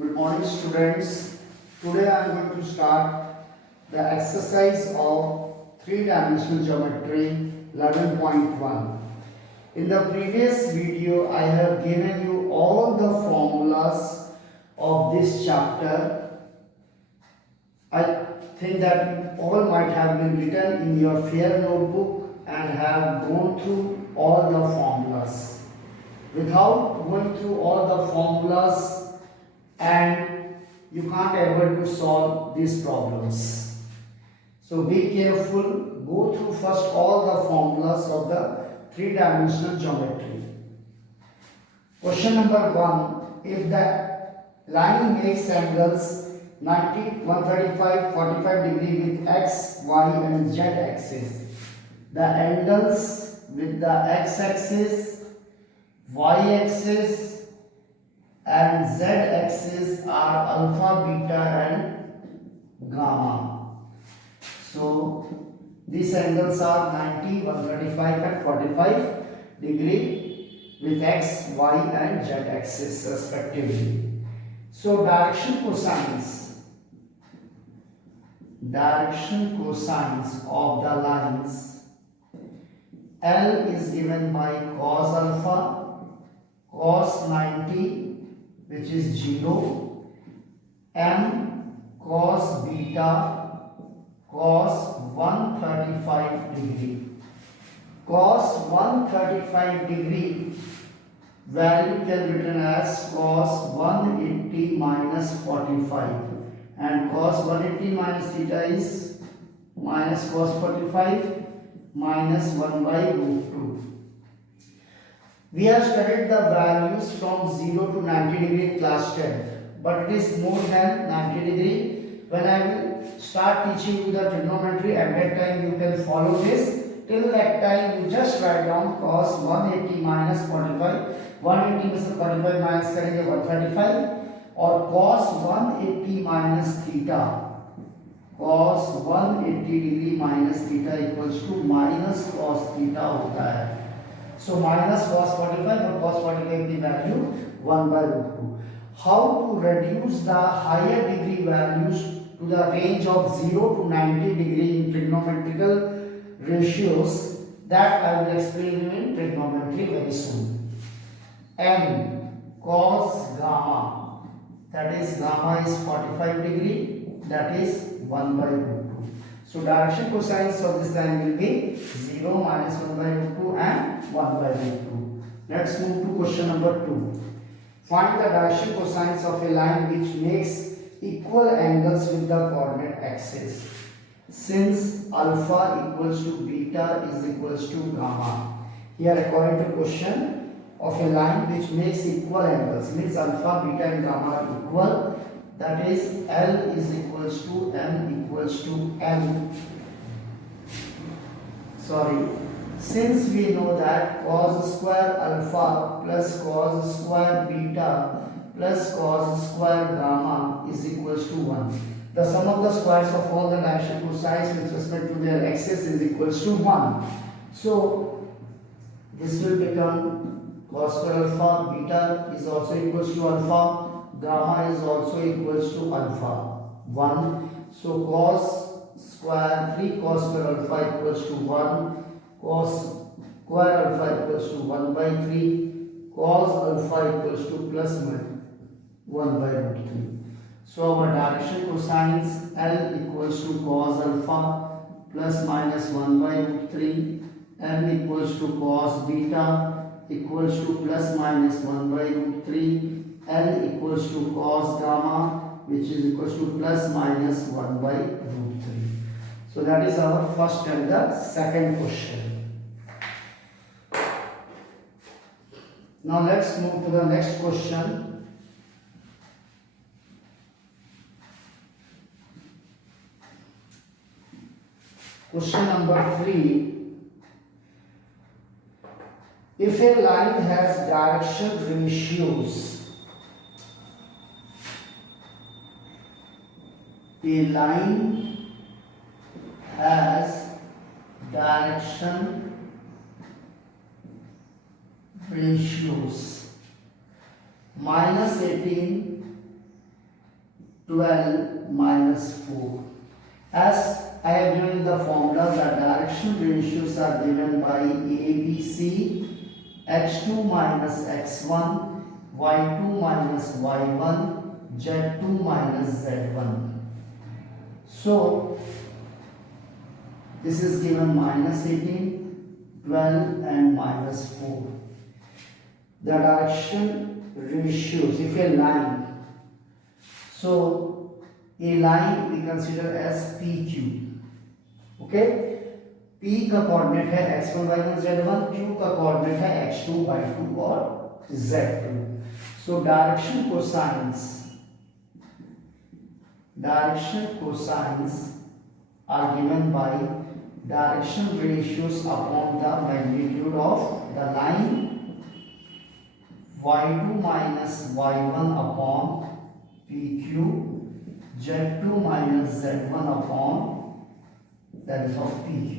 Good morning, students. Today I am going to start the exercise of three-dimensional geometry 11.1. In the previous video, I have given you all the formulas of this chapter. I think that all might have been written in your fair notebook and have gone through all the formulas. Without going through all the formulas, and you can't able to solve these problems. So be careful, go through first all the formulas of the three-dimensional geometry. Question number 1. If the line makes angles 90, 135, 45 degree with x, y and z axis, the angles with the x axis, y axis and z axis are alpha, beta and gamma. So these angles are 90, 135 and 45 degree with x, y and z axis respectively. So direction cosines of the lines L is given by cos alpha, cos 90 which is 0, m cos beta cos 135 degree. Cos 135 degree value can be written as cos 180 minus 45, and cos 180 minus theta is minus cos 45 minus 1 by root 2. We have studied the values from 0 to 90 degree in class 10, but it is more than 90 degree. When I will start teaching you the trigonometry, at that time you can follow this. Till that time you just write down cos 180 minus 45. 180 में से 45 minus करेंगे 135, और cos 180 minus theta, cos 180 degree minus theta equals to minus cos theta होता है. So minus cos 45 or cos 45 की value 1 by root 2. How to reduce the higher degree values to the range of 0 to 90 degree in trigonometrical ratios, that I will explain you in trigonometry very soon. N cos gamma, that is gamma is 45 degree, that is 1 by root 2. So direction cosines of this line will be 0, minus 1 by root 2 and 1 by root 2. Let's move to question number 2. Find the direction cosines of a line which makes equal angles with the coordinate axis. Since alpha equals to beta is equals to gamma. Here according to question, of a line which makes equal angles, means alpha, beta and gamma are equal. That is L is equals to M equals to N. Since we know that cos square alpha plus cos square beta plus cos square gamma is equals to 1. The sum of the squares of all the direction cosines with respect to their axis is equals to 1. So this will become cos square alpha, beta is also equals to alpha, gamma is also equals to alpha 1. So cos square 3 cos square alpha equals to 1, cos square alpha equals to 1 by 3, cos alpha equals to plus 1 by root 3. So our direction cosines L equals to cos alpha plus minus 1 by root 3, M equals to cos beta equals to plus minus 1 by root 3, L equals to cos gamma which is equals to plus minus 1 by root 3. So that is our first and the second question. Now let's move to the next question. Question number 3. If a line has direction ratios, a line has direction ratios minus 18, 12 minus 4. As I have given the formula, the direction ratios are given by ABC, x2 minus x1, y2 minus y1, z2 minus z1. So, this is given minus 18, 12 and minus 4. The direction ratios, if a line, so a line we consider as PQ. Okay, P का coordinate है x1 y1 z1, Q का coordinate है x2 y2 और z2. So direction cosines are given by direction ratios upon the magnitude of the line y2 minus y1 upon PQ, z2 minus z1 upon that is of PQ.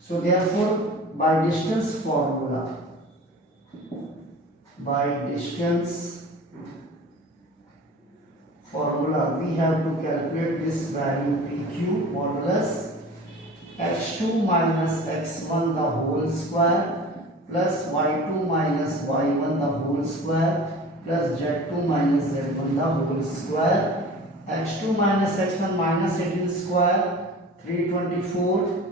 So therefore, by distance formula, we have to calculate this value PQ modulus x2 minus x1 the whole square plus y2 minus y1 the whole square plus z2 minus z1 the whole square. X2 minus x1 minus 18 square 324,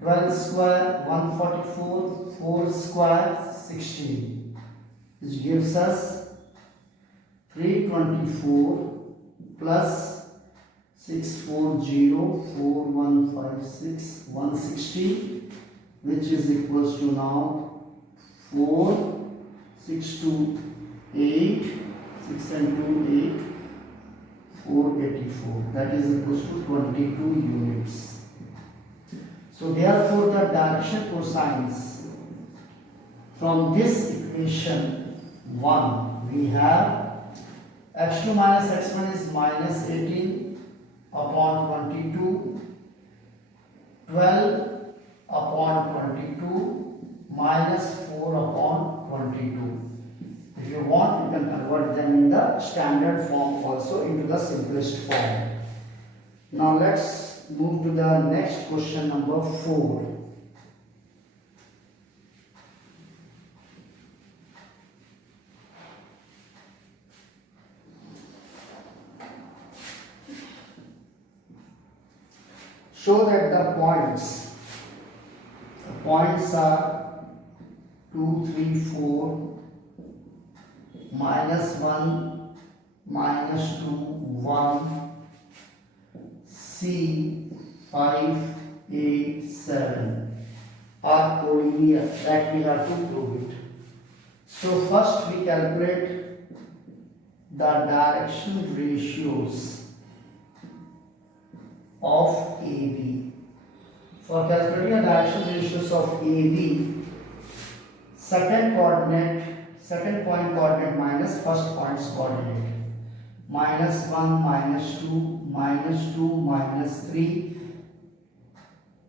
12 square 144, 4 square 16, which gives us 324 plus 640, 4156, 160, which is equals to now 4, 6 to 8, 6 and 2 8, 484, that is equals to 22 units. So therefore the direction cosines from this equation 1 we have x2 minus x1 is minus 18 upon 22, 12 upon 22 minus 4 upon 22. If you want, you can convert them in the standard form also into the simplest form. Now let's move to the next question, number 4. Show that the points are 2, 3, 4, minus 1, minus 2, 1, C, 5, 8, 7 are collinear, that we have to prove it. So first we calculate the direction ratios of AB. For calculating the direction ratios of AB, second point coordinate minus first point's coordinate. Minus 1, minus 2, minus 2, minus 3,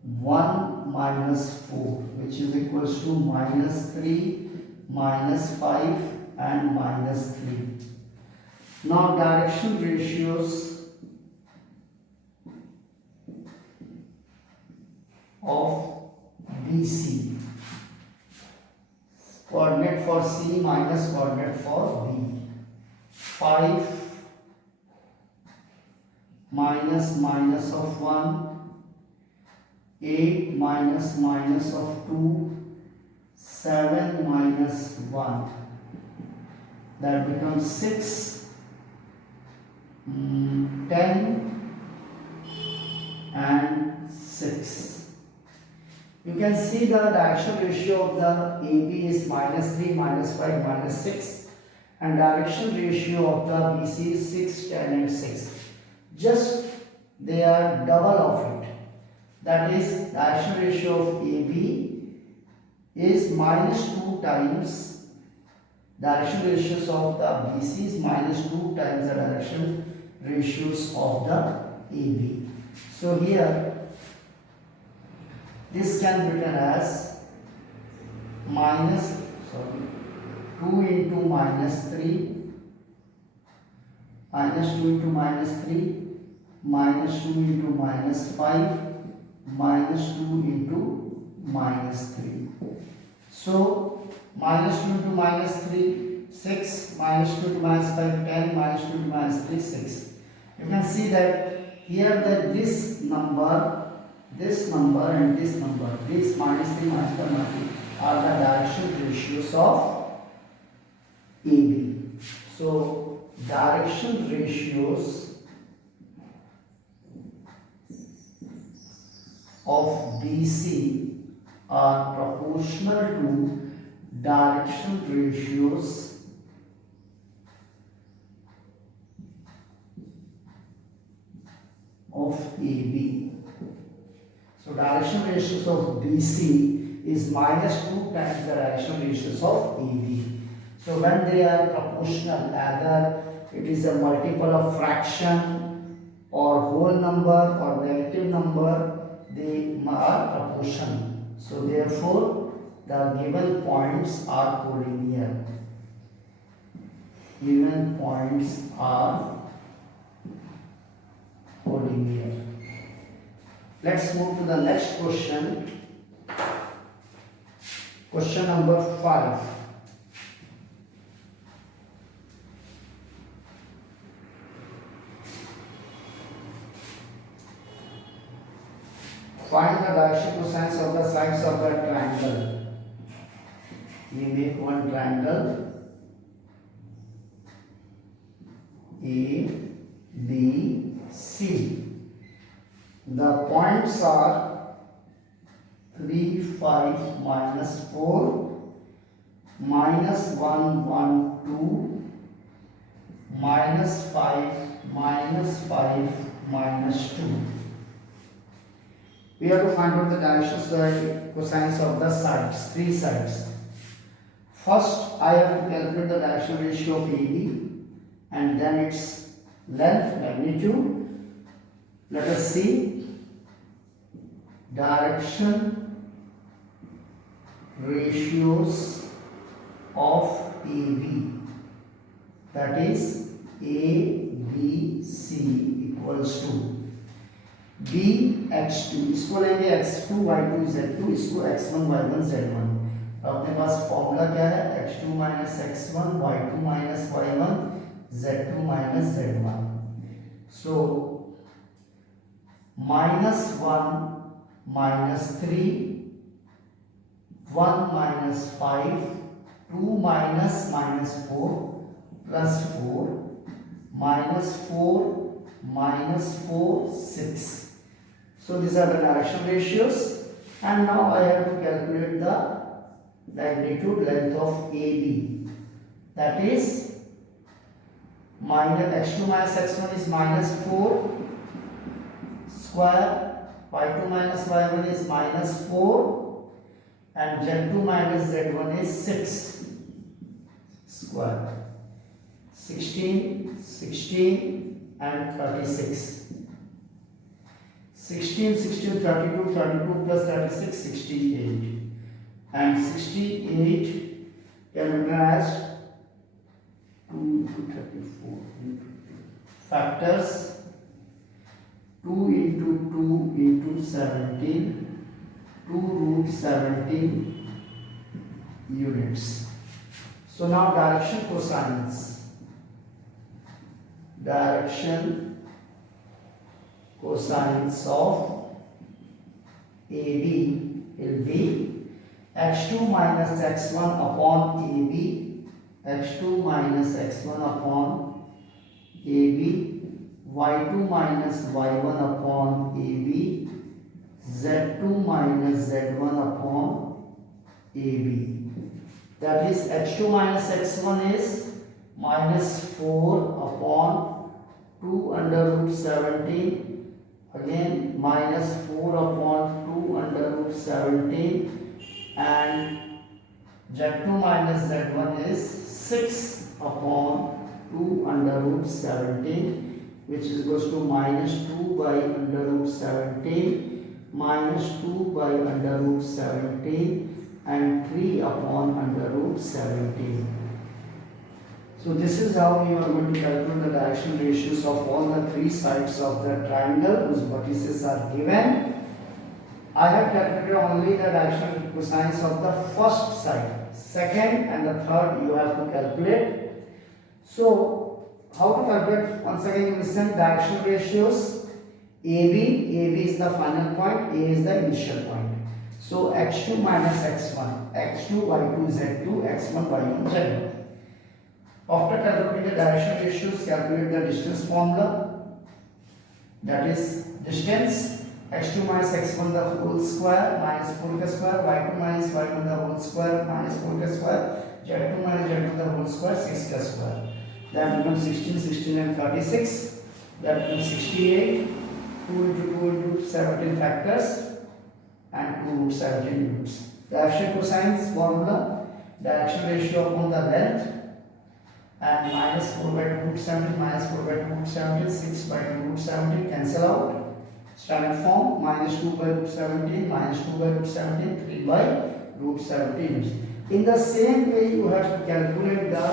1, minus 4, which is equals to minus 3, minus 5 and minus 3. Now direction ratios of BC. Coordinate for C minus coordinate for B. 5 minus minus of 1, 8 minus minus of 2, 7 minus 1. That becomes 6, 10 and 6. You can see the direction ratio of the AB is minus 3, minus 5, minus 6, and direction ratio of the BC is 6, 10 and 6. Just they are double of it. That is, direction ratio of AB is minus 2 times direction ratios of the BC is minus 2 times the direction ratios of the AB. So here this can be written as minus 2 into minus 3 minus 2 into minus 3, minus 2 into minus 5, minus 2 into minus 3. So minus 2 into minus 3, 6, minus 2 into minus 5, 10, minus 2 into minus 3, 6. You can see that here that this number and this number, this minus 3, minus 5, minus 3 are the direction ratios of AB. So direction ratios of BC are proportional to direction ratios of AB. So direction ratios of BC is minus 2 times the direction ratios of AB. So when they are proportional, either it is a multiple of fraction or whole number or negative number, they are proportional. So therefore the given points are collinear. Given points are collinear. Let's move to the next question. Question number 5. Find the direction cosines of the sides of the triangle. We make one triangle A, B, C. The points are 3, 5, minus 4, minus 1, 1, 2, minus 5, minus 2. We have to find out the directions, the cosines of the sides, 3 sides. First, I have to calculate the direction ratio of AB and then its length, magnitude. Let us see. Direction ratios of AB, that is A, B, C equals to B x2, इसको लेंगे x2 y2 z2, इसको x1 y1 z1. अपने पास formula क्या है, x2 minus x1 y2 minus y1 z2 minus z1. So minus 1 minus 3, 1 minus 5, 2 minus 4 plus 4, minus 4 minus 4, 6. So these are the direction ratios, and now I have to calculate the magnitude length of AB, that is minus x2 minus x1 is minus 4 square, y2 minus y1 is minus 4, and z2 minus z1 is 6 square. 16, 16 and 36. 16, 32 plus 36, 68. And 68 can be written as 2 into 34. Factors 2 into 2 into 17, 2 root 17 units. So now direction cosines. Direction cosines of AB will be x2 minus x1 upon AB, x2 minus x1 upon AB, y2 minus y1 upon AB, z2 minus z1 upon AB. That is x2 minus x1 is minus 4 upon 2 under root 17, again minus 4 upon 2 under root 17, and z2 minus z1 is 6 upon 2 under root 17, which is equals to minus 2 by under root 17, minus 2 by under root 17, and 3 upon under root 17. So this is how you are going to calculate the direction ratios of all the three sides of the triangle whose vertices are given. I have calculated only the directional cosines of the first side. Second and the third you have to calculate. So how to calculate? Once again you listen. Directional ratios. AB is the final point, A is the initial point. So x2 minus x1, x2 y2 z2, x1 y1 z1. After calculating the direction ratios, calculate the distance formula. That is distance x2 minus x1 the whole square minus 4k square, y2 minus y1 the whole square minus 4k square, z2 minus z2 the whole square 6k square. That becomes 16, 16 and 36. That becomes 68. 2 into 2 into 17 factors and 2 root 17 units. Direction cosines formula, direction ratio upon the length, and minus 4 by 2 root 17 minus 4 by 2 root 17, 6 by 2 root 17 cancel out. Standard form minus 2 by root 17 minus 2 by root 17, 3 by root 17. In the same way you have to calculate the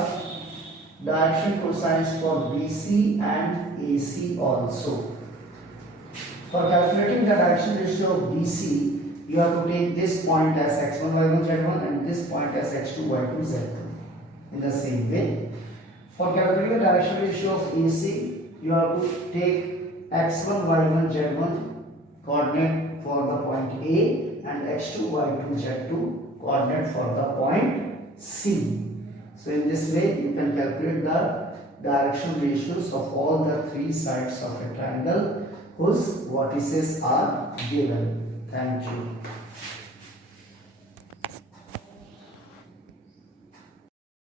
direction cosines for BC and AC also. For calculating the direction ratio of BC, you have to take this point as x1 y1 z1 and this point as x2 y2 z2. In the same way, for calculating the direction ratio of AC, you have to take x1 y1 z1 coordinate for the point A and x2 y2 z2 coordinate for the point C. So in this way, you can calculate the direction ratios of all the three sides of a triangle whose vertices are given. Thank you.